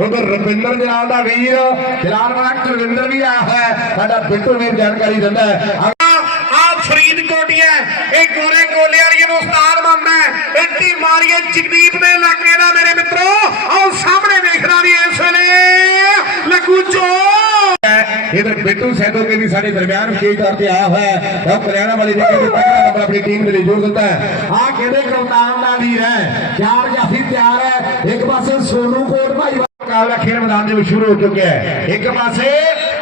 ਉਧਰ ਰਵਿੰਦਰ ਜਲਾਲ ਦਾ ਵੀਰ, ਜਲਾਲ ਵਾਲਾ ਕੁਲਵਿੰਦਰ ਵੀ ਆਇਆ ਹੈ। ਸਾਡਾ ਬਿੱਟੂ ਵੀਰ ਜਾਣਕਾਰੀ ਦਿੰਦਾ ਹੈ। ਆ ਇਹ ਗੋਰੇ ਕੋਲੇ ਵਾਲੀ ਨੂੰ ਉਸਤਾਦ ਮੰਨਦਾ ਹੈ। ਇੱਟੀ ਮਾਰੀਏ ਜਗਦੀਪ ਦੇ ਇਲਾਕੇ ਦਾ, ਮੇਰੇ ਮਿੱਤਰੋ। ਆਓ ਸਾਹਮਣੇ ਵੇਖਣਾ ਵੀ ਇਸ ਵੇਲੇ ਲੱਗੂ ਚੋ ਇਧਰ ਬਿੱਟੂ ਸੈਦੋ ਕੇ ਵੀ ਸਾਡੇ ਦਰਮਿਆਨ ਵਿਸ਼ੇਸ਼ ਤੌਰ ਤੇ ਆਇਆ ਹੋਇਆ ਹੈ। ਉਹ ਕਲਿਆਣਾ ਵਾਲੀ ਨੇ ਕਹਿੰਦੇ ਤਕੜਾ ਨੰਬਰ ਆਪਣੀ ਟੀਮ ਦੇ ਲਈ ਜੋੜ ਦਿੱਤਾ ਹੈ। ਆ ਕਹਿੰਦੇ ਕਪਤਾਨ ਦਾ ਵੀਰ ਹੈ? ਚਾਰ ਜਾਫੀ ਤਿਆਰ ਹੈ। ਇੱਕ ਪਾਸੇ ਸੋਨੂ ਕੋਟ, ਭਾਈ ਮੁਕਾਬਲਾ ਖੇਡ ਮੈਦਾਨ ਦੇ ਵਿੱਚ ਸ਼ੁਰੂ ਹੋ ਚੁੱਕਿਆ ਹੈ। ਇੱਕ ਪਾਸੇ,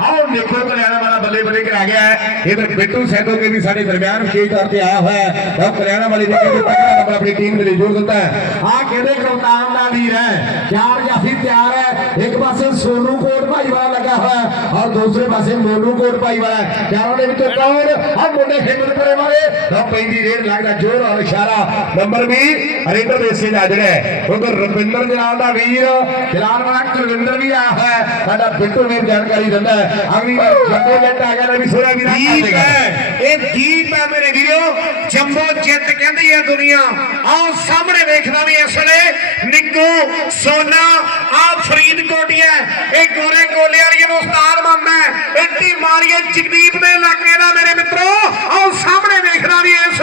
ਆਓ ਨਿੱਕੋ ਕਲਿਆਣਾ ਵਾਲਾ ਬੱਲੇ ਬੱਲੇ ਕਰਾ ਗਿਆ ਹੈ। ਇਧਰ ਬਿੱਟੂ ਸੈਦੋ ਕੇ ਵੀ ਸਾਡੇ ਦਰਮਿਆਨ ਵਿਸ਼ੇਸ਼ ਤੌਰ ਤੇ ਆਇਆ ਹੋਇਆ ਹੈ। ਉਹ ਕਲਿਆਣਾ ਵਾਲੀ ਨੇ ਕਹਿੰਦੇ ਤਕੜਾ ਨੰਬਰ ਆਪਣੀ ਟੀਮ ਦੇ ਲਈ ਜੋੜ ਦਿੱਤਾ ਹੈ। ਆ ਕਹਿੰਦੇ ਕਪਤਾਨ ਦਾ ਵੀਰ ਹੈ? ਚਾਰ ਜਾਫੀ ਤਿਆਰ ਹੈ? ਇੱਕ ਪਾਸੇ ਸੋਨੂ ਕੋਟ ਭਾਈ ਵਾਲਾ ਲੱਗਾ ਹੋਇਆ ਹੈ ਔਰ ਦੂਸਰੇ ਪਾਸੇ ਮੋਨੂ ਕੋਟ ਭਾਈ ਵਾਲਾ ਹੈ। ਚਾਰਾਂ ਦੇ ਵਿੱਚੋਂ ਕੌਣ ਆ ਮੁੰਡੇ ਖੇਮਤ ਪਰੇ ਵਾਲੇ ਤਾਂ ਪੈਂਦੀ ਰੇਡ ਲੱਗਦਾ ਜੋਰ ਔਰ ਇਸ਼ਾਰਾ ਨੰਬਰ ਵੀ ਅਰੇਂਦਰ ਦੇਸੇ ਦਾ ਜਿਹੜਾ ਉਧਰ ਰਵਿੰਦਰ ਜਲਾਲ ਦਾ ਵੀਰ ਜਲਾਲ ਵਾਲਾ ਕੁਲਵਿੰਦਰ ਵੀ ਆਇਆ ਹੋਇਆ ਹੈ ਸਾਡਾ ਬਿੱਟੂ ਵੀਰ ਜਾਣਕਾਰੀ ਦਿੰਦਾ ਹੈ ਅਗਲੀ ਵਾਰ ਜੰਗੋ ਜੱਟ ਆ ਗਿਆ ਨਾ ਵੀ ਸੋਹਣਾ ਵੀਰ ਇਹ ਦੀਪ ਹੈ ਮੇਰੇ ਵੀਰੋ ਜੰਬੋ ਕਹਿੰਦੀ ਹੈ ਦੁਨੀਆ ਆਓ ਸਾਹਮਣੇ ਵੇਖਦਾ ਵੀ ਇਸ ਨਿੱਕੂ, ਸੋਨਾ ਆ ਫਰੀਦਕੋਟ ਹੈ। ਇਹ ਗੋਰੇ ਕੋਲੇ ਵਾਲੀ ਨੂੰ ਉਸਤਾਦ ਮੰਨਦਾ ਹੈ। ਇੱਟੀ ਮਾਰੀਏ ਜਗਦੀਪ ਦੇ ਇਲਾਕੇ ਦਾ ਮੇਰੇ ਮਿੱਤਰੋ। ਆਓ ਸਾਹਮਣੇ ਵੇਖਦਾ ਵੀ ਇਸ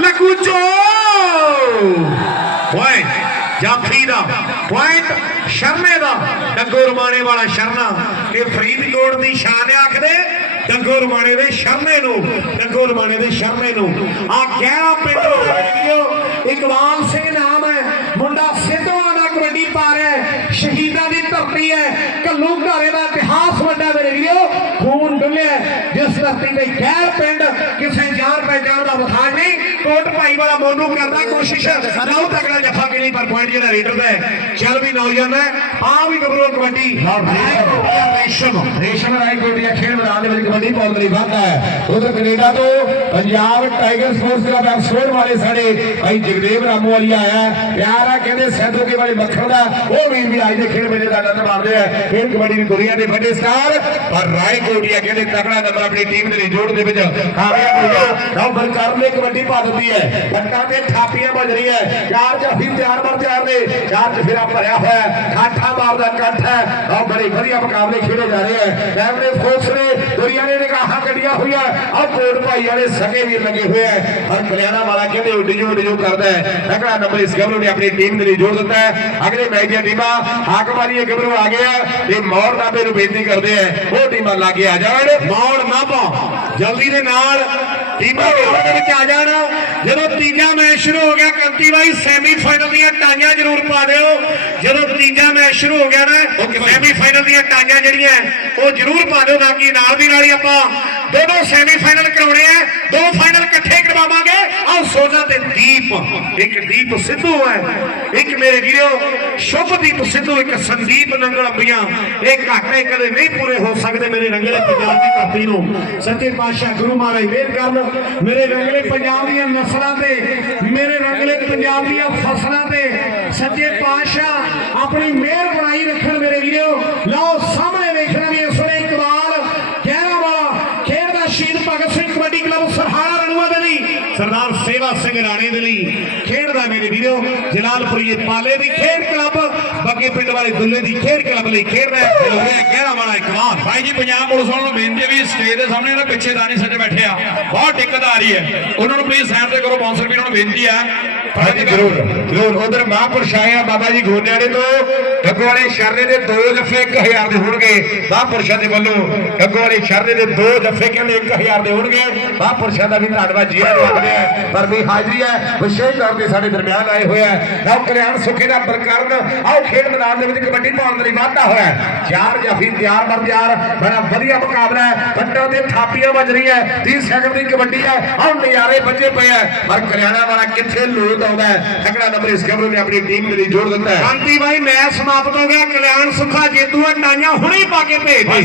ਲੱਗੂ ਚੋ ਓਏ ਜਾਫੀ ਦਾ। ਪੁਆਇੰਟ ਸ਼ਰਮੇ ਦਾ। ਡੰਗੋ ਰਮਾਣੇ ਵਾਲਾ ਸ਼ਰਨਾ। ਇਹ ਫਰੀਦਕੋਟ ਦੀ ਸ਼ਾਨ ਆਖਦੇ। ਡੰਗੋ ਰਮਾਣੇ ਦੇ ਸ਼ਰਮੇ ਨੂੰ ਡੰਗੋ ਰਮਾਣੇ ਦੇ ਸ਼ਰਮੇ ਨੂੰ। ਆ 11 ਪਿੰਡ ਵੀਡੀਓ ਇਕਬਾਲ ਸਿੰਘ ਨਾਮ ਹੈ, ਮੁੰਡਾ ਸਿੱਧਵਾਂ ਦਾ ਕਬੱਡੀ ਪਾ ਰਿਹਾ ਹੈ, ਸ਼ਹੀਦਾਂ ਦੀ ਧਰਤੀ ਹੈ ਕੱਲੂ ਘਾਰੇ ਦਾ ਇਤਿਹਾਸ ਵੱਡਾ ਮੇਰੇ ਵੀਡੀਓ ਖੂਨ ਡੁੱਲਿਆ ਜਿਸ ਗੈਰ ਪਿੰਡ ਕਿਸੇ ਜਾਣ ਪਹਿਚਾਣ ਦਾ ਵਿਖਾੜ ਨਹੀਂ। ਕੋਟ ਭਾਈ ਵਾਲਾ ਮੋਨੂ ਕਰਦਾ ਕੋਸ਼ਿਸ਼ ਲਾਉ ਤਕੜਾ ਜੱਫਾ ਕਿਲੀ ਪਰ ਪੁਆਇੰਟ ਜਿਹੜਾ ਰੇਡਰ ਦਾ ਚੱਲ ਵੀ ਨੌਜਵਾਨ ਹੈ। ਆ ਵੀ ਗੱਭਰੂ ਕਬੱਡੀ। ਰੇਸ਼ਮ। ਰੇਸ਼ਮ ਰਾਈ ਕੋਟੀਆ ਖੇਡ ਮੈਦਾਨ ਦੇ ਵਿੱਚ ਕਬੱਡੀ ਪਾਉਣ ਲਈ ਵਾਧਾ ਹੈ। ਉਧਰ ਕੈਨੇਡਾ ਤੋਂ Punjab Tiger Sports Club episode ਵਾਲੇ ਸਾਡੇ ਭਾਈ ਜਗਦੇਵ ਰਾਮੂ ਵਾਲੀ ਆਇਆ ਹੈ। ਪਿਆਰ ਆ, ਕਹਿੰਦੇ ਸੈਦੋਕੇ ਵਾਲੇ ਮੱਖਣ ਦਾ। ਉਹ ਵੀ ਵੀ ਅੱਜ ਦੇ ਖੇਡ ਮੇਲੇ ਦਾ ਆਨੰਦ ਮਾਣਦੇ ਆ। ਖੇਡ ਕਬੱਡੀ ਦੀ ਦੁਨੀਆ ਦੇ ਵੱਡੇ ਸਟਾਰ। ਪਰ ਰਾਈ ਕੋਟੀਆ ਕਹਿੰਦੇ ਤਕੜਾ ਨੰਬਰ ਆਪਣੀ ਟੀਮ ਦੇ ਜੋੜ ਦੇ ਵਿੱਚ ਕਾਮਯਾਬ ਹੋ। ਗਿਆ ਬਲਕਾਰ ਨੇ ਕਬੱਡੀ ਪਾ ਦਿੱਤੀ ਹੈ। ਬੱਟਾਂ ਤੇ ਥਾਪੀਆਂ ਵੱਜ ਰਹੀ ਹੈ। ਚਾਰ ਜਾਫੀ ਤਿਆਰ ਬਰ ਤਿਆਰ ਨੇ। ਚਾਰ ਜਫੀਰਾ ਭਰਿਆ ਹੋਇਆ ਹੈ। ਮਾਰਦਾ ਕੱਠ ਹੈ। ਆ ਬੜੇ ਵਧੀਆ ਮੁਕਾਬਲੇ ਖੇਡੇ ਜਾ ਰਹੇ ਹੈ। ਕੈਮਰੇ ਫੋਕਸ ਨੇ ਦੁਨੀਆ ਨੇ ਨਿਗਾਹਾਂ ਕੱਢੀਆਂ ਹੋਈਆਂ। ਆ ਕੋਟ ਭਾਈ ਵਾਲੇ ਸਕੇ ਵੀਰ ਲੱਗੇ ਹੋਏ ਹੈ। ਹਰ ਕਲਿਆਣਾ ਵਾਲਾ ਕਹਿੰਦੇ ਉੱਡ ਜੋ ਉੱਡ ਜੋ ਕਰਦਾ ਹੈ। ਤਕੜਾ ਨੰਬਰ ਇਸ ਗੱਭਰੂ ਨੇ ਆਪਣੀ ਟੀਮ ਦੇ ਲਈ ਜੋੜ ਦਿੱਤਾ ਹੈ। ਅਗਲੇ ਮੈਚ ਦੀਆਂ ਟੀਮਾਂ ਹਾਕਮ ਵਾਲੀ ਇਹ ਗੱਭਰੂ ਆ ਗਿਆ ਤੇ ਮੌੜ ਨਾਬੇ ਨੂੰ ਬੇਨਤੀ ਕਰਦੇ ਆ ਉਹ ਟੀਮਾਂ ਲਾਗੇ ਆ ਜਾਣ। ਮੌੜ ਨਾਭਾ। ਜਲਦੀ ਦੇ ਨਾਲ ਟੀਮਾਂ ਦੇ ਵਿੱਚ ਆ ਜਾਣ। ਜਦੋਂ ਤੀਜਾ ਮੈਚ ਸ਼ੁਰੂ ਹੋ ਗਿਆ ਕੰਤੀ ਬਾਈ ਸੈਮੀ ਫਾਈਨਲ ਦੀਆਂ ਟਾਈਆਂ ਜ਼ਰੂਰ ਪਾ ਦਿਓ। ਜਦੋਂ ਤੀਜਾ ਮੈਚ ਸ਼ੁਰੂ ਹੋ ਗਿਆ ਨਾ ਸੈਮੀ ਫਾਈਨਲ ਦੀਆਂ ਟਾਈਆਂ ਜਿਹੜੀਆਂ ਉਹ ਜ਼ਰੂਰ ਪਾ ਦਿਓ ਨਾ ਕਿ ਨਾਲ ਦੀ ਨਾਲ ਹੀ ਆਪਾਂ ਦੋਨੋਂ ਸੈਮੀ ਫਾਈਨਲ ਕਰਾਉਣੇ ਆ। ਦੋ ਫਾਈਨਲ ਇਕੱਠੇ ਕਰਵਾਵਾਂਗੇ। ਆਹ ਸੋਨਾ ਤੇ ਦੀਪ। ਇੱਕ ਦੀਪ ਸਿੱਧੂ ਹੈ। ਇੱਕ ਮੇਰੇ ਵੀਰੋ ਸ਼ੁਭਦੀਪ ਸਿੱਧੂ, ਇੱਕ ਸੰਦੀਪ ਨੰਗਲ ਅੰਬੀਆਂ ਇਹ ਘਾਟੇ ਕਦੇ ਨਹੀਂ ਪੂਰੇ ਹੋ ਸਕਦੇ ਮੇਰੇ ਰੰਗਲੇ ਪੰਜਾਬ ਦੀ ਧਰਤੀ ਨੂੰ। ਸੱਚੇ ਪਾਤਸ਼ਾਹ ਗੁਰੂ ਮਹਾਰਾਜ ਮਿਹਰ ਕਰਨ। ਮੇਰੇ ਰੰਗਲੇ ਪੰਜਾਬ ਦੀਆਂ ਨਸਲਾਂ ਤੇ, ਮੇਰੇ ਰੰਗਲੇ ਪੰਜਾਬ ਦੀਆਂ ਫਸਲਾਂ ਤੇ ਸੱਚੇ ਪਾਤਸ਼ਾਹ ਆਪਣੀ ਮਿਹਰ ਬਣਾਈ ਰੱਖਣ ਮੇਰੇ ਵੀਰੋ। ਲਓ ਸਾਹਮਣੇ ਵੇਖਣਾ ਵੀ ਇਸ ਵੇਲੇ ਇਕਬਾਲ 11 ਵਾਲਾ ਖੇਡ ਦਾ ਸ਼ਹੀਦ ਭਗਤ ਸਿੰਘ ਕਬੱਡੀ ਕਲੱਬ ਸਰਹਾਲਾ ਰਣੂਆ ਦੇ ਲਈ ਸੇਵਾ ਸਿੰਘ ਰਾਣੇ ਦੇ ਲਈ ਖੇਡਦਾ ਮੇਰੇ ਵੀਰੋ। ਜਲਾਲਪੁਰੀਏ ਪਾਲੇ ਦੀ ਖੇਡ ਕਲੱਬ ਬੱਗੇ ਪਿੰਡ ਵਾਲੇ ਦੁੱਲੇ ਦੀ ਖੇਡ ਕਲੱਬ ਲਈ ਖੇਡ ਰਿਹਾ ਹੈ 11 ਵਾਲਾ ਇਕਬਾਲ ਭਾਈ ਜੀ ਪੰਜਾਬ ਪੁਲਿਸ ਵਾਲਿਆਂ ਨੂੰ ਬੇਨਤੀ ਵੀ ਸਟੇਜ ਦੇ ਸਾਹਮਣੇ ਨਾ ਪਿੱਛੇ ਦਾਨੀ ਸੱਜੇ ਬੈਠੇ ਆ। ਬਹੁਤ ਦਿੱਕਤ ਆ ਰਹੀ ਹੈ। ਉਹਨਾਂ ਨੂੰ ਪਲੀਜ਼ ਸਾਈਡ ਤੇ ਕਰੋ ਬਾਉਂਸਰ ਵੀਰਾਂ ਨੂੰ ਬੇਨਤੀ ਹੈ। ਹਾਂਜੀ ਜ਼ਰੂਰ ਜ਼ਰੂਰ। ਉਧਰ ਮਹਾਂਪੁਰਸ਼ ਆਏ ਆ ਬਾਬਾ ਜੀ ਗੋਨਿਆੜੇ ਤੋਂ। ਗੱਗੋ ਵਾਲੇ ਸ਼ਰਨੇ ਦੇ ਦੋ ਜੱਫੇ 1000 ਦੇ ਹੋਣਗੇ। ਮਹਾਂਪੁਰਸ਼ਾਂ ਦੇ ਵੱਲੋਂ ਗੱਗੋ ਵਾਲੇ ਸ਼ਰਨੇ ਦੇ ਦੋ ਜੱਫੇ ਕਹਿੰਦੇ 1000 ਦੇ ਹੋਣਗੇ। ਮਹਾਂਪੁਰਸ਼ਾਂ ਦਾ ਵੀ ਧੰਨਵਾਦ ਜੀ ਆਇਆਂ ਰੱਖਦੇ ਆ। ਪਰ ਵੀ ਹਾਜ਼ਰੀ ਹੈ, ਵਿਸ਼ੇਸ਼ ਤੌਰ ਤੇ ਸਾਡੇ ਦਰਮਿਆਨ ਆਏ ਹੋਏ ਆ। ਕਲਿਆਣ ਸੁਖੇ ਦਾ ਪ੍ਰਕਰਨ ਆਓ ਖੇਡ ਮੈਦਾਨ ਦੇ ਵਿੱਚ ਕਬੱਡੀ ਪਾਉਣ ਲਈ ਵਾਧਾ ਹੋਇਆ ਹੈ। ਚਾਰ ਜਾਫੀ ਤਿਆਰ ਬਰ ਤਿਆਰ, ਬੜਾ ਵਧੀਆ ਮੁਕਾਬਲਾ ਹੈ। ਬੱਟਾਂ ਤੇ ਥਾਪੀਆਂ ਵੱਜ ਰਹੀ ਹੈ। 30 ਸੈਕਿੰਡ ਦੀ ਕਬੱਡੀ ਹੈ। ਆਹ ਨਜ਼ਾਰੇ ਵੱਜੇ ਪਏ ਆ ਪਰ ਕਲਿਆਣਾ ਵਾਲਾ ਕਿੱਥੇ ਲੋਟ ਆਉਂਦਾ ਹੈ? ਤਕੜਾ ਨੰਬਰ ਇਸ ਗੱਭਰੂ ਨੇ ਆਪਣੀ ਟੀਮ ਦੇ ਲਈ ਜੋੜ ਦਿੱਤਾ ਹੈ। ਕਾਂਤੀ ਬਾਈ, ਮੈਚ ਸਮਾਪਤ ਹੋ ਗਿਆ ਕਲਿਆਣ ਸੁਖਾ ਜੇਤੂਆ ਟਾਈਆਂ ਹੁਣੇ ਪਾ ਕੇ ਭੇਜ ਦੇ